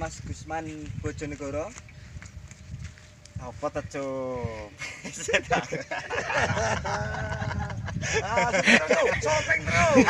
Mas Gusman Bojonegoro. Apa ta, Cuk? Sopeng terus.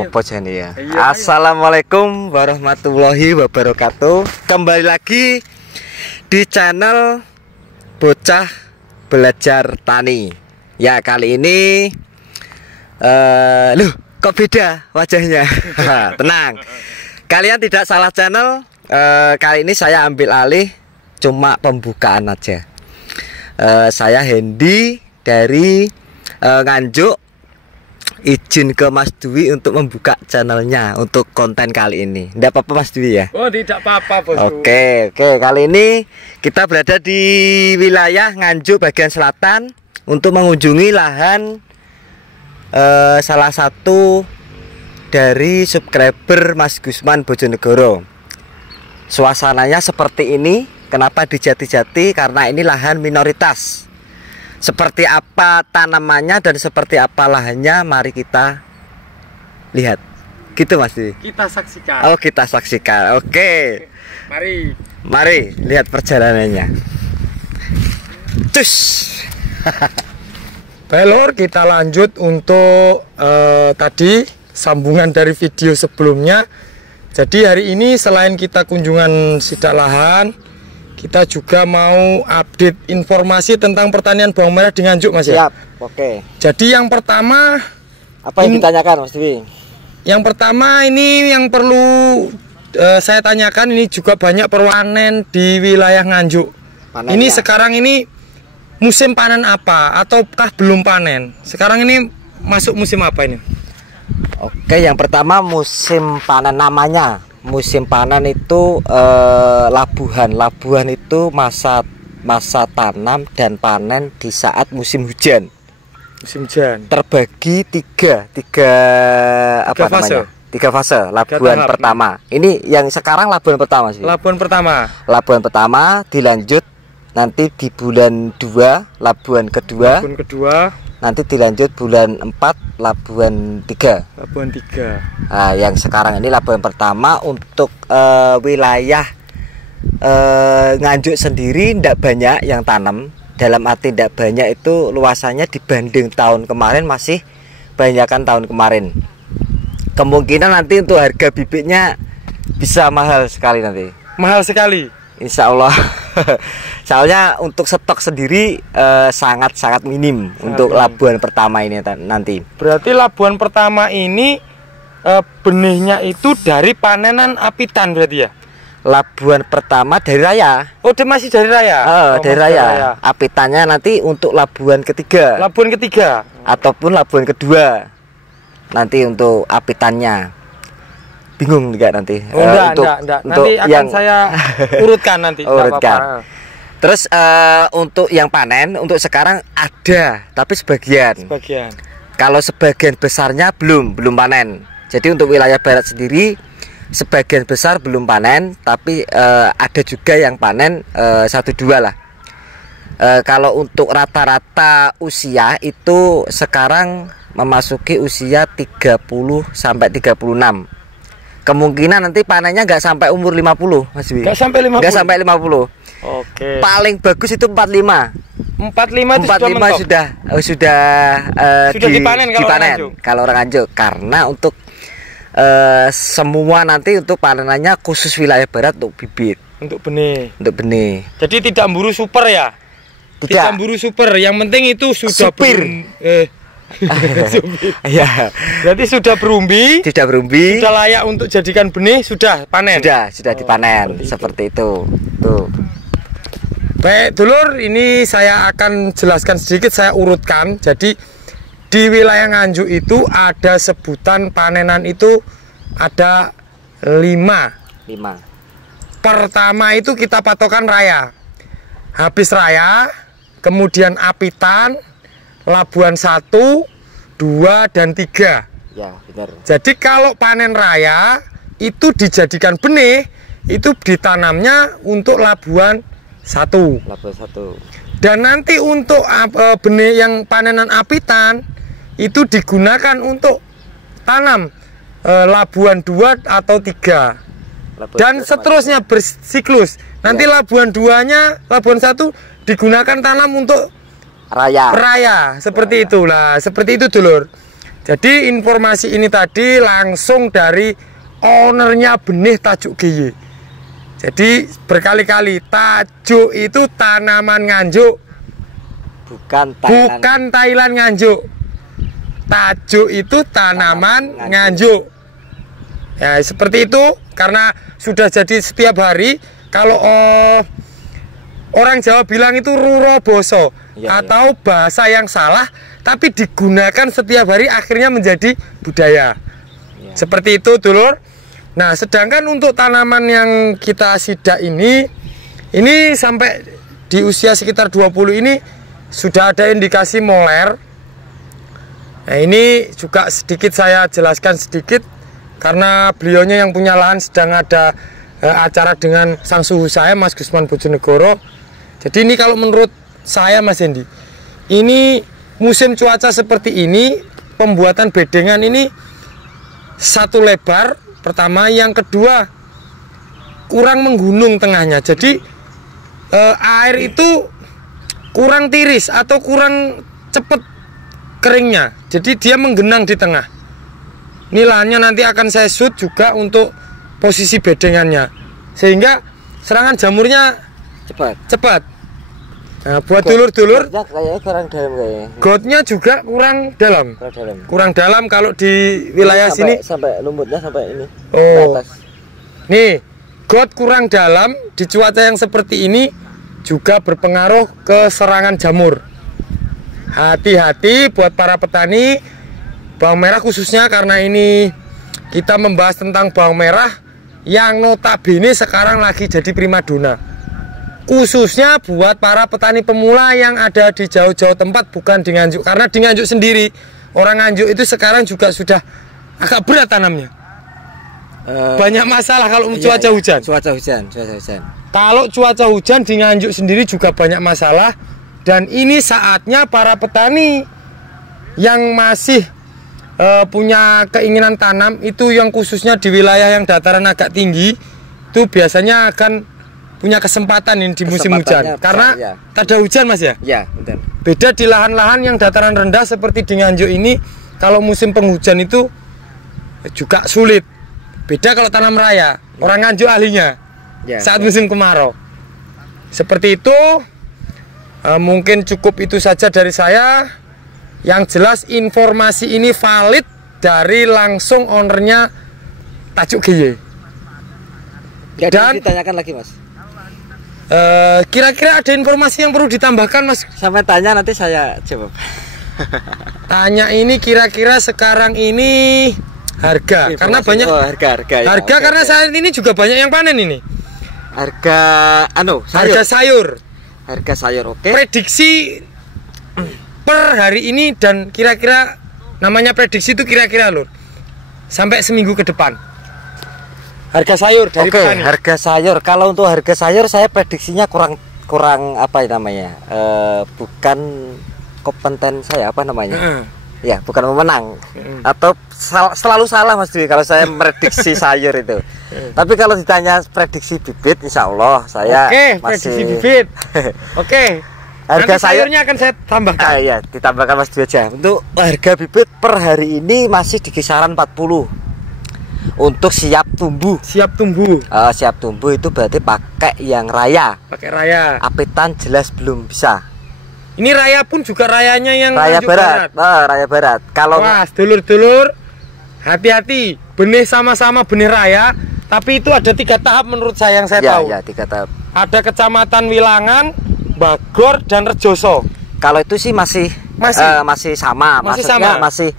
Apa jane ya? Assalamualaikum warahmatullahi wabarakatuh. Kembali lagi di channel Bocah Belajar Tani. Ya, kali ini loh, kok beda wajahnya? Tenang. Kalian tidak salah channel. Kali ini saya ambil alih cuma pembukaan aja. Saya Hendy dari Nganjuk. Izin ke Mas Dwi untuk membuka channelnya untuk konten kali ini. Tidak apa-apa Mas Dwi ya? Oh, tidak apa-apa Bosku. Oke. Kali ini kita berada di wilayah Nganjuk bagian selatan untuk mengunjungi lahan salah satu dari subscriber Mas Gusman Bojonegoro. Suasananya seperti ini. Kenapa di Jati-Jati? Karena ini lahan minoritas. Seperti apa tanamannya dan seperti apa lahannya, mari kita lihat. Gitu Mas Dwi? Kita saksikan. Oh, kita saksikan. Oke. Mari lihat perjalanannya. Cus. Belor, kita lanjut untuk tadi sambungan dari video sebelumnya. Jadi hari ini selain kita kunjungan sidak lahan, kita juga mau update informasi tentang pertanian bawang merah di Nganjuk, Mas ya. Siap, oke. Jadi yang pertama, apa yang ditanyakan Mas Dwi? Yang pertama ini yang perlu saya tanyakan, ini juga banyak perwanen di wilayah Nganjuk. Panennya. Ini sekarang ini musim panen apa ataukah belum panen? Sekarang ini masuk musim apa ini? Oke, yang pertama musim panen namanya. Musim panen itu labuhan. Labuhan itu masa tanam dan panen di saat musim hujan. Musim hujan. Terbagi tiga apa fase. namanya? Tiga fase. Labuhan pertama. Ini yang sekarang labuhan pertama sih. Labuhan pertama. Labuhan pertama dilanjut nanti di bulan 2 labuhan kedua. Labuhan kedua. Nanti dilanjut bulan 4 labuhan 3. Labuhan 3. Nah, yang sekarang ini labuhan pertama untuk wilayah Nganjuk sendiri tidak banyak yang tanam. Dalam arti tidak banyak itu luasannya dibanding tahun kemarin masih banyakkan tahun kemarin. Kemungkinan nanti untuk harga bibitnya bisa mahal sekali nanti. Mahal sekali. Insya Allah. Soalnya untuk stok sendiri sangat minim untuk labuhan pertama ini nanti. Berarti labuhan pertama ini benihnya itu dari panenan apitan berarti ya? Labuhan pertama dari raya. Oh, dia masih dari raya? Dari raya. Apitannya nanti untuk labuhan ketiga. Labuhan ketiga? Ataupun labuhan kedua. Nanti untuk apitannya. Bingung enggak nanti? Oh, enggak. Nanti akan yang saya urutkan nanti. Urutkan. Terus untuk yang panen untuk sekarang ada, tapi sebagian. Kalau sebagian besarnya belum panen. Jadi untuk wilayah barat sendiri sebagian besar belum panen, tapi ada juga yang panen 1-2 lah. Kalau untuk rata-rata usia itu sekarang memasuki usia 30 sampai 36. Kemungkinan nanti panennya nggak sampai umur 50, Mas Wi. Nggak sampai 50. Nggak sampai 50. Oke. Paling bagus itu 45. 45 sudah dipanen kalau orang Nganjuk. Karena untuk semua nanti untuk panenannya khusus wilayah barat untuk bibit. Untuk benih. Jadi tidak buru super ya? Tidak buru super. Yang penting itu sudah supir. Iya. Berarti sudah berumbi, Sudah berumbi. sudah layak untuk jadikan benih, sudah panen. Sudah dipanen seperti itu. Tuh. Baik, dulur, ini saya akan jelaskan sedikit, saya urutkan. Jadi di wilayah Nganjuk itu ada sebutan panenan itu ada 5. 5. Pertama itu kita patokan raya. Habis raya, kemudian apitan, Labuan 1, 2, dan 3. Ya, benar. Jadi kalau panen raya itu dijadikan benih, itu ditanamnya untuk Labuan 1. Labuan 1. Dan nanti untuk benih yang panenan apitan itu digunakan untuk tanam Labuan 2 atau 3. Dan seterusnya bersiklus. Nanti Labuan 2-nya, Labuan 1 digunakan tanam untuk raya. Seperti itulah, seperti itu dulur. Jadi informasi ini tadi langsung dari ownernya benih Tajuk GY. Jadi berkali-kali Tajuk itu tanaman Nganjuk, bukan Thailand Nganjuk. Tajuk itu tanaman Nganjuk. Ya seperti itu, karena sudah jadi setiap hari. Kalau orang Jawa bilang itu ruro boso, atau bahasa yang salah tapi digunakan setiap hari akhirnya menjadi budaya. Seperti itu dulur. Nah, sedangkan untuk tanaman yang kita sidak ini sampai di usia sekitar 20 ini sudah ada indikasi moler. Nah, ini juga sedikit saya jelaskan sedikit, karena beliaunya yang punya lahan sedang ada acara dengan sang suhu saya, Mas Gusman Bojonegoro. Jadi ini kalau menurut saya, Mas Hendy, ini musim cuaca seperti ini, pembuatan bedengan ini satu lebar pertama, yang kedua kurang menggunung tengahnya. Jadi air itu kurang tiris atau kurang cepat keringnya. Jadi dia menggenang di tengah. Ini lahannya nanti akan saya shoot juga untuk posisi bedengannya, sehingga serangan jamurnya cepat. Nah, buat dulur-dulur, gotnya juga kurang dalam. Kurang dalam kalau di wilayah sini. Sampai lumutnya sampai ini. Oh, nih got kurang dalam di cuaca yang seperti ini juga berpengaruh ke serangan jamur. Hati-hati buat para petani bawang merah khususnya, karena ini kita membahas tentang bawang merah yang notabene sekarang lagi jadi primadona. Khususnya buat para petani pemula yang ada di jauh-jauh tempat, bukan di Nganjuk. Karena di Nganjuk sendiri, orang Nganjuk itu sekarang juga sudah agak berat tanamnya. Banyak masalah kalau cuaca hujan. Cuaca hujan. Kalau cuaca hujan di Nganjuk sendiri juga banyak masalah. Dan ini saatnya para petani yang masih punya keinginan tanam itu, yang khususnya di wilayah yang dataran agak tinggi, itu biasanya akan punya kesempatan ini di musim hujan, karena tak ada hujan, Mas ya. Ya, betul. Beda di lahan-lahan yang dataran rendah seperti di Nganjuk ini, kalau musim penghujan itu juga sulit. Beda kalau tanam raya, orang Nganjuk ahlinya saat musim kemarau. Seperti itu. Mungkin cukup itu saja dari saya. Yang jelas informasi ini valid dari langsung ownernya Tajuk GY. Dan ditanyakan lagi, Mas. Kira-kira ada informasi yang perlu ditambahkan, Mas? Sampai tanya nanti saya jawab. Tanya ini kira-kira sekarang ini harga, karena banyak harga ya, karena saat ini juga banyak yang panen ini. Harga sayur. Oke. Prediksi per hari ini, dan kira-kira namanya prediksi itu kira-kira lur sampai seminggu ke depan. Harga sayur dari petani. Harga sayur. Kalau untuk harga sayur saya prediksinya kurang apa namanya? Bukan kompeten saya, apa namanya? Ya, bukan memenang. Atau selalu salah, Mas Dwi, kalau saya prediksi sayur itu. Tapi kalau ditanya prediksi bibit, insya Allah saya masih prediksi bibit. Harga sayurnya akan saya tambahkan. Iya, ditambahkan Mas Dwi aja. Untuk harga bibit per hari ini masih di kisaran 40. Untuk siap tumbuh. Siap tumbuh itu berarti pakai yang raya. Pakai raya. Apitan jelas belum bisa. Ini raya pun juga rayanya yang Raya Nganjuk Barat. Raya Barat. Kalau wah, dulur-dulur, hati-hati. Benih sama-sama benih raya, tapi itu ada 3 tahap menurut saya yang saya ya, tahu. ya 3 tahap. Ada Kecamatan Wilangan, Bagor, dan Rejoso. Kalau itu sih masih sama, Masih maksudnya sama? masih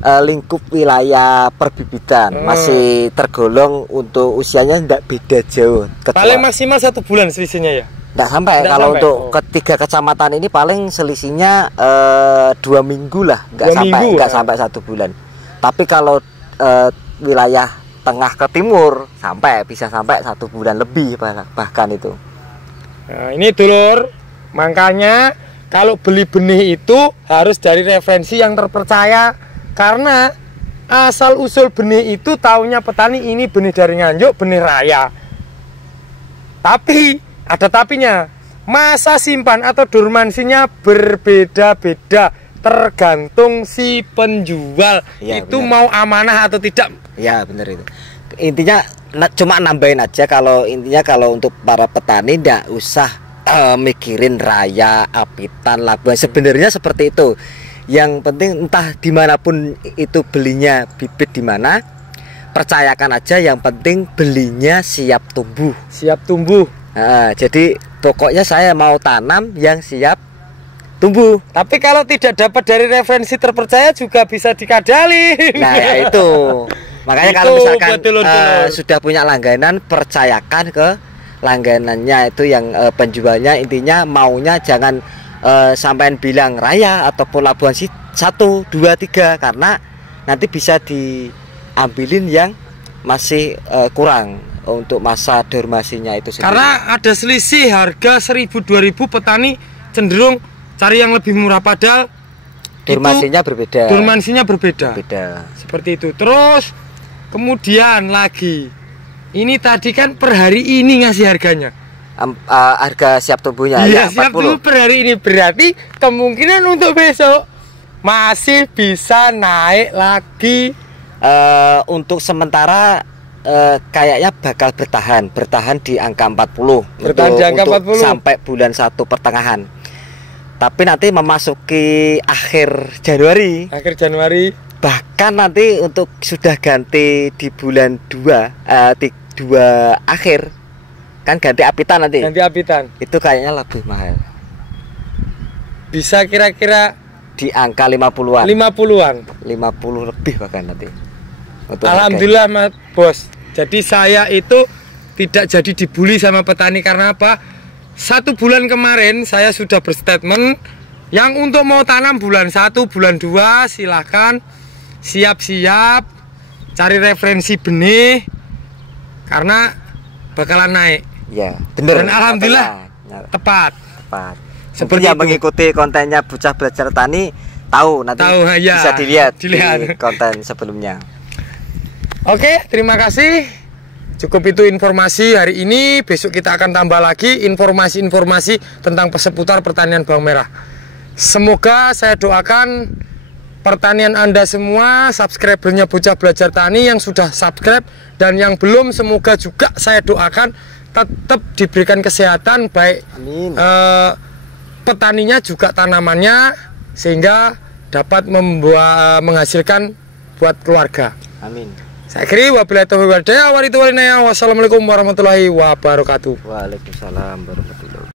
lingkup wilayah perbibitan, masih tergolong untuk usianya tidak beda jauh. Paling maksimal 1 bulan selisihnya ya. Tidak sampai. Nggak Kalau sampai. untuk ketiga kecamatan ini paling selisihnya 2 minggu lah, nggak 2 sampai minggu, nggak sampai 1 bulan. Tapi kalau wilayah tengah ke timur bisa sampai 1 bulan lebih bahkan itu. Nah, ini dulur, makanya kalau beli benih itu harus dari referensi yang terpercaya, karena asal usul benih itu taunya petani ini benih dari Nganjuk, benih raya. Tapi ada tapinya, masa simpan atau dormansinya berbeda-beda tergantung si penjual Ya, itu benar. mau amanah atau tidak. Ya benar itu. Intinya cuma nambahin aja, kalau intinya kalau untuk para petani tidak usah mikirin raya, apitan, labuan. Sebenarnya seperti itu. Yang penting entah dimanapun itu belinya bibit di mana, percayakan aja. Yang penting belinya siap tumbuh. Siap tumbuh. Nah, jadi pokoknya saya mau tanam yang siap tumbuh. Tapi kalau tidak dapat dari referensi terpercaya juga bisa dikadali. Nah ya itu. Makanya Itu kalau misalkan buat dulur-dulur. sudah punya langganan, percayakan ke langganannya itu yang penjualnya. Intinya maunya jangan sampean bilang raya ataupun labuan 1, 2, 3, karena nanti bisa diambilin yang masih kurang untuk masa dormasinya itu sendiri. Karena ada selisih harga 1.000-2.000, petani cenderung cari yang lebih murah, padahal dormasinya berbeda. dormansinya berbeda. Beda. Seperti itu. Terus kemudian lagi, ini tadi kan per hari ini ngasih harganya. Harga siap tumbuhnya Iya, ya siap 40. dulu per hari ini, berarti kemungkinan untuk besok masih bisa naik lagi. Untuk sementara kayaknya bakal bertahan di angka 40. Bertahan di angka 40 sampai bulan 1 pertengahan. Tapi nanti memasuki akhir Januari, bahkan nanti untuk sudah ganti di bulan 2 akhir, kan ganti apitan nanti. Ganti apitan. Itu kayaknya lebih mahal. Bisa kira-kira Di angka 50-an. 50-an. 50 lebih bahkan nanti. Untuk Alhamdulillah Mas Bos. Jadi saya itu tidak jadi dibully sama petani, karena apa? 1 bulan kemarin saya sudah berstatement yang untuk mau tanam bulan 1, bulan 2 silahkan siap-siap cari referensi benih karena bakalan naik. Ya, bener. Dan alhamdulillah tepat. Seperti yang mengikuti kontennya Bocah Belajar Tani tahu nanti ya, bisa dilihat di konten sebelumnya. Oke, terima kasih. Cukup itu informasi hari ini. Besok kita akan tambah lagi informasi-informasi tentang seputar pertanian bawang merah. Semoga saya doakan pertanian Anda semua, subscribernya Bocah Belajar Tani yang sudah subscribe dan yang belum, semoga juga saya doakan tetap diberikan kesehatan, baik petaninya juga tanamannya, sehingga dapat menghasilkan buat keluarga. Amin. Saya kira wabillahi taufiq wal hidayah. Wassalamualaikum warahmatullahi wabarakatuh. Waalaikumsalam warahmatullahi wabarakatuh.